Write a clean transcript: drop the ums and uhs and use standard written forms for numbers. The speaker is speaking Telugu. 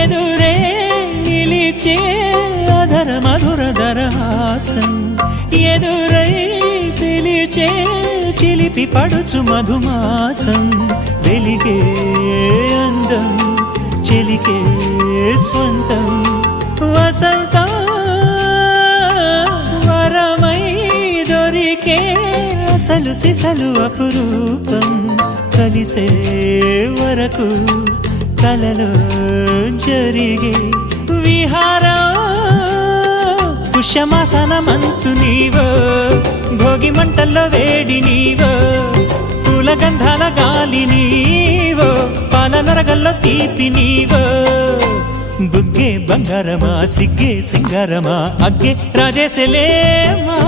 ఎదురే నిలిచే అధర మధుర దరహాసం ఎదురై పిలిచే చిలిపి పడుచు మధుమాసం వెలిగే అందం చెలికే స్వంతం వసంతం వరమై దొరికే అసలు సిసలు అపురూపం కలిసే వరకు కలలో జరిగే విహారం పుష్యమాసన మనసు నీవో భోగి మంటల్లో వేడి నీవో పూల గంధాల గాలి నీవో పాల నరగల్లో తీపి నీవో బుగ్గే బంగారమా సిగ్గే సింగారమా అగ్గే రాజేసలేమా